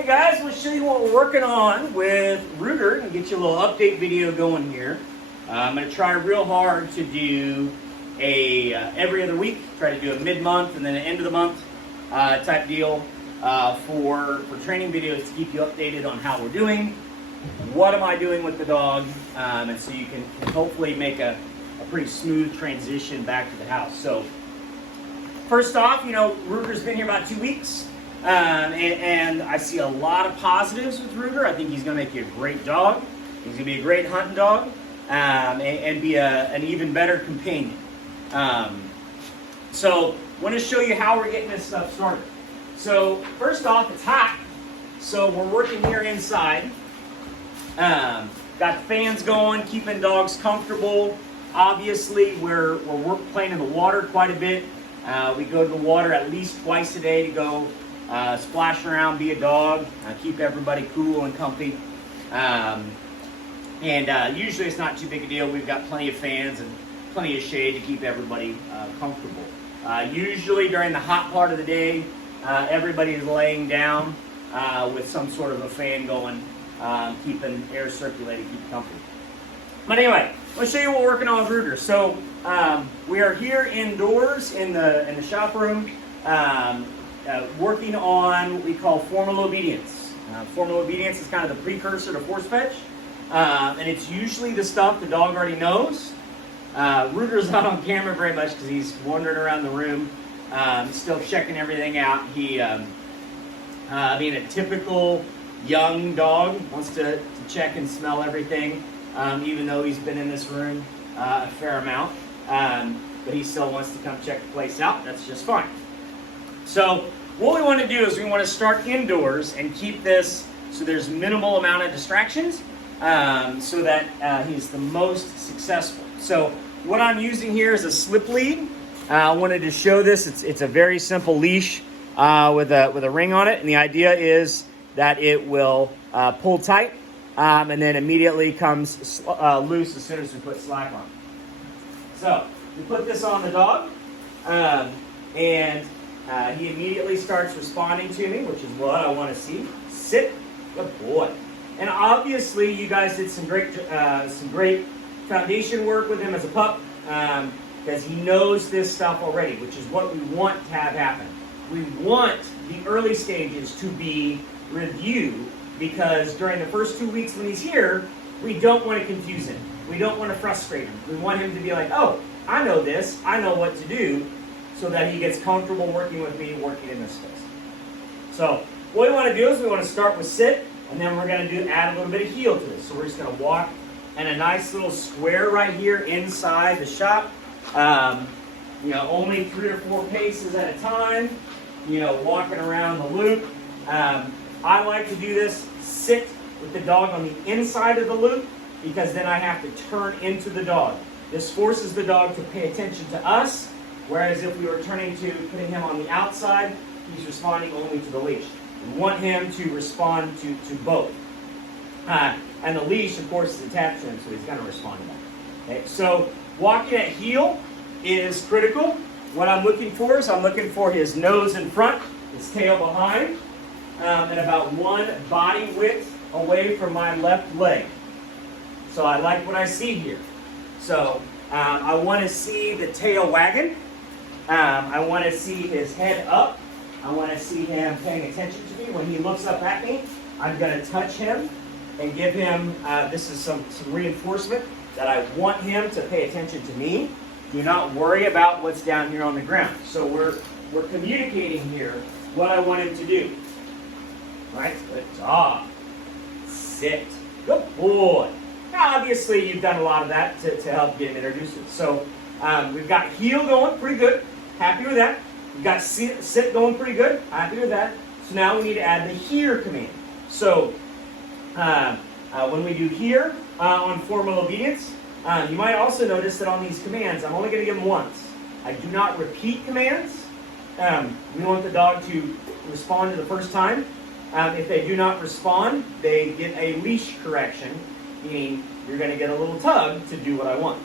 Hey guys, we'll show you what we're working on with Ruger and get you a little update video going here. I'm going to try real hard to do a every other week, try to do a mid-month and then an end of the month type deal for training videos to keep you updated on how we're doing, what am I doing with the dog, and so you can hopefully make a pretty smooth transition back to the house. So first off, Ruger's been here about 2 weeks. And I see a lot of positives with Ruger. I think he's going to make you a great dog. He's going to be a great hunting dog and be an even better companion. So I want to show you how we're getting this stuff started. So first off, it's hot. So we're working here inside. Got the fans going, keeping dogs comfortable. Obviously, we're playing in the water quite a bit. We go to the water at least twice a day to go splash around, be a dog, keep everybody cool and comfy. Usually it's not too big a deal. We've got plenty of fans and plenty of shade to keep everybody comfortable. Usually during the hot part of the day, everybody is laying down with some sort of a fan going, keeping air circulating, keep comfy. But anyway, let's show you what we're working on with Ruger. So we are here indoors in the shop room. Working on what we call formal obedience. Formal obedience is kind of the precursor to force fetch, and it's usually the stuff the dog already knows. Ruger's not on camera very much because he's wandering around the room, still checking everything out. He, being a typical young dog, wants to check and smell everything, even though he's been in this room a fair amount, but he still wants to come check the place out. That's just fine. So what we want to do is we want to start indoors and keep this so there's minimal amount of distractions so that he's the most successful. So what I'm using here is a slip lead. I wanted to show this. It's a very simple leash with a ring on it, and the idea is that it will pull tight and then immediately comes loose as soon as we put slack on. So we put this on the dog and he immediately starts responding to me, which is what I want to see. Sit, good boy. And obviously, you guys did some great foundation work with him as a pup because he knows this stuff already, which is what we want to have happen. We want the early stages to be review because during the first 2 weeks when he's here, we don't want to confuse him. We don't want to frustrate him. We want him to be like, oh, I know this. I know what to do. So that he gets comfortable working with me, working in this space. So what we want to do is we want to start with sit, and then we're going to add a little bit of heel to this. So we're just going to walk in a nice little square right here inside the shop. Only 3 or 4 paces at a time. Walking around the loop. I like to do this sit with the dog on the inside of the loop because then I have to turn into the dog. This forces the dog to pay attention to us. Whereas if we were putting him on the outside, he's responding only to the leash. We want him to respond to both. And the leash, of course, is attached to him, so he's going to respond to that. Okay? So walking at heel is critical. What I'm looking for is I'm looking for his nose in front, his tail behind, and about 1 body width away from my left leg. So I like what I see here. So I want to see the tail wagging. I want to see his head up. I want to see him paying attention to me. When he looks up at me, I'm going to touch him and give him, this is some reinforcement that I want him to pay attention to me. Do not worry about what's down here on the ground. So we're communicating here what I want him to do. Right? Good job. Sit. Good boy. Now, obviously, you've done a lot of that to help get him introduced to it. So we've got heel going pretty good. Happy with that. We've got sit going pretty good. Happy with that. So now we need to add the here command. So when we do here on formal obedience, you might also notice that on these commands, I'm only going to give them once. I do not repeat commands. We want the dog to respond to the first time. If they do not respond, they get a leash correction, meaning you're going to get a little tug to do what I want.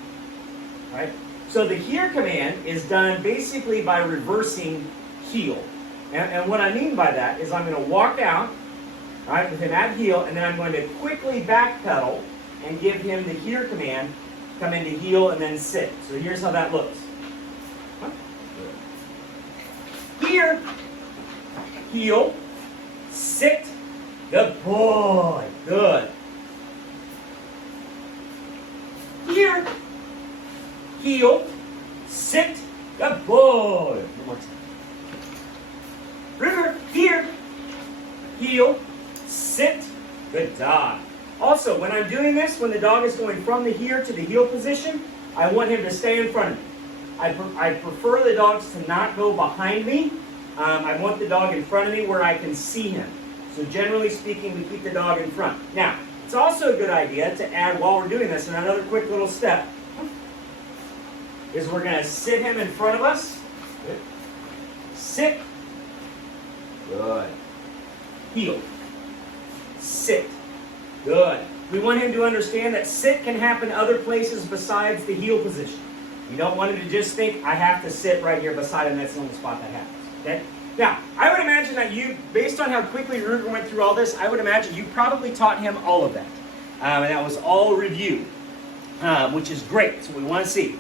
All right? So the here command is done basically by reversing heel. And what I mean by that is I'm going to walk out, All right, with him at heel, and then I'm going to quickly backpedal and give him the here command, come into heel and then sit. So here's how that looks. Here, heel, sit, good boy, good. Here, heel, sit, good boy. One more time. River, here, heel, sit, good dog. Also, when I'm doing this, when the dog is going from the here to the heel position, I want him to stay in front of me. I prefer the dogs to not go behind me. I want the dog in front of me where I can see him. So generally speaking, we keep the dog in front. Now, it's also a good idea to add, while we're doing this, and another quick little step, is we're going to sit him in front of us. Good. Sit. Good. Heel. Sit. Good. We want him to understand that sit can happen other places besides the heel position. You don't want him to just think, I have to sit right here beside him. That's the only spot that happens. Okay? Now, I would imagine that you, based on how quickly Ruger went through all this, I would imagine you probably taught him all of that. And that was all review, which is great. That's what we want to see.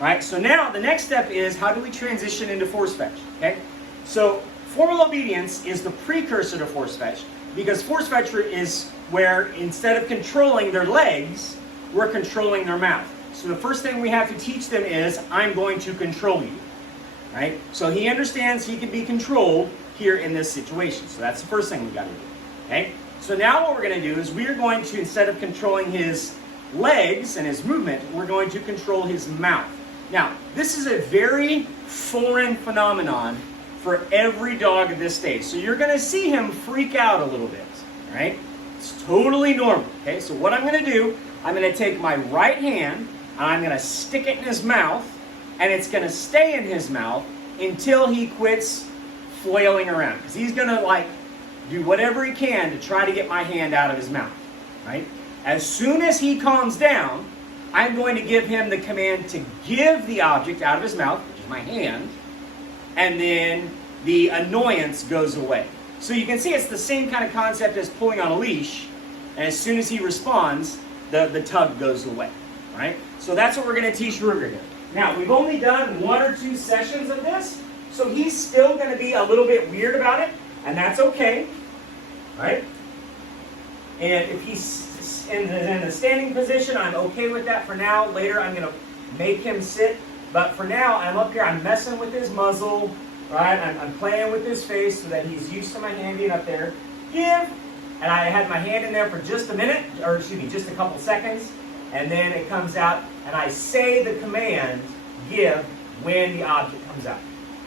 All right, so now the next step is, how do we transition into force fetch? Okay? So formal obedience is the precursor to force fetch, because force fetch is where instead of controlling their legs, we're controlling their mouth. So the first thing we have to teach them is, I'm going to control you. Right? So he understands he can be controlled here in this situation. So that's the first thing we got to do. Okay? So now what we're going to do is we're going to, instead of controlling his legs and his movement, we're going to control his mouth. Now, this is a very foreign phenomenon for every dog at this stage. So you're going to see him freak out a little bit. Right? It's totally normal. Okay? So what I'm going to do, I'm going to take my right hand and I'm going to stick it in his mouth, and it's going to stay in his mouth until he quits flailing around. Because he's going to do whatever he can to try to get my hand out of his mouth. Right? As soon as he calms down, I'm going to give him the command to give the object out of his mouth, which is my hand, and then the annoyance goes away. So you can see it's the same kind of concept as pulling on a leash, and as soon as he responds, the tug goes away. Right? So that's what we're going to teach Ruger here. Now, we've only done 1 or 2 sessions of this, so he's still going to be a little bit weird about it, and that's okay. Right? And if he's in the standing position, I'm okay with that for now. Later, I'm going to make him sit. But for now, I'm up here, I'm messing with his muzzle, right? I'm playing with his face so that he's used to my hand being up there. Give. And I had my hand in there for just a minute, or excuse me, just a couple seconds. And then it comes out, and I say the command, give, when the object comes out.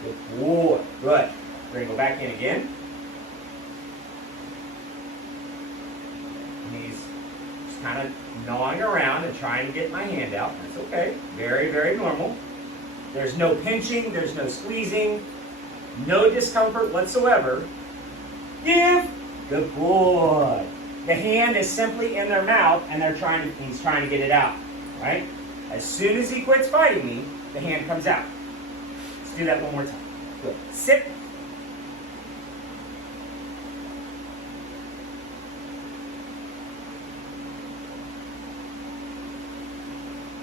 Good boy. Good. We're going to go back in again. And he's just kind of gnawing around and trying to get my hand out. That's okay. Very, very normal. There's no pinching. There's no squeezing. No discomfort whatsoever. Give. Good boy. The hand is simply in their mouth, and he's trying to get it out. Right? As soon as he quits fighting me, the hand comes out. Let's do that one more time. Good. Sit.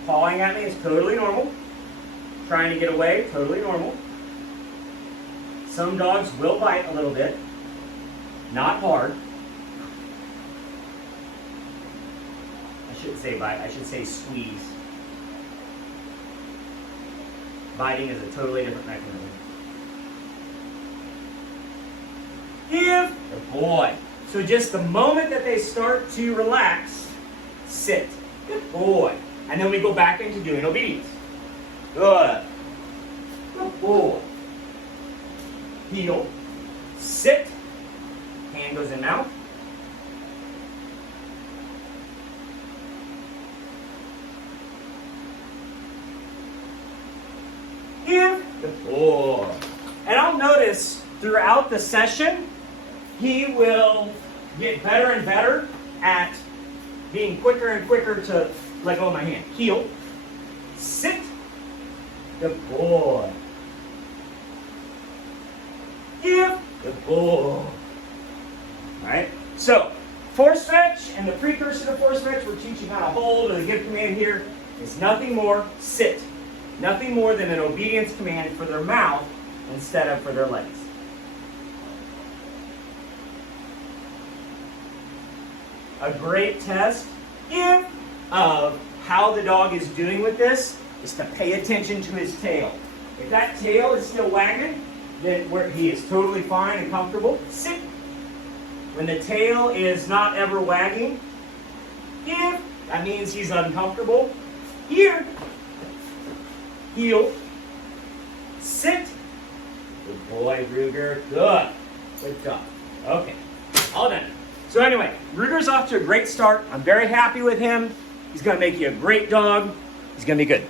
Pawing at me is totally normal. Trying to get away, totally normal. Some dogs will bite a little bit. Not hard. I shouldn't say bite, I should say squeeze. Biting is a totally different mechanism. Give. Good boy. So just the moment that they start to relax, sit. Good boy. And then we go back into doing obedience. Good. Good boy. Heel. Sit. Hand goes in mouth. Give. Good boy. And I'll notice throughout the session, he will get better and better at being quicker and quicker to let go of my hand. Heel. Sit. Good boy. Give. Good boy. Alright? So, force fetch and the precursor to force fetch, we're teaching how to hold, or the give command here is nothing more, sit. Nothing more than an obedience command for their mouth instead of for their legs. A great test of how the dog is doing with this is to pay attention to his tail. If that tail is still wagging, then where he is totally fine and comfortable, sit. When the tail is not ever wagging, that means he's uncomfortable. Here, heel, sit. Good boy, Ruger. Good job. Okay, all done. So anyway, Ruger's off to a great start. I'm very happy with him. He's going to make you a great dog. He's going to be good.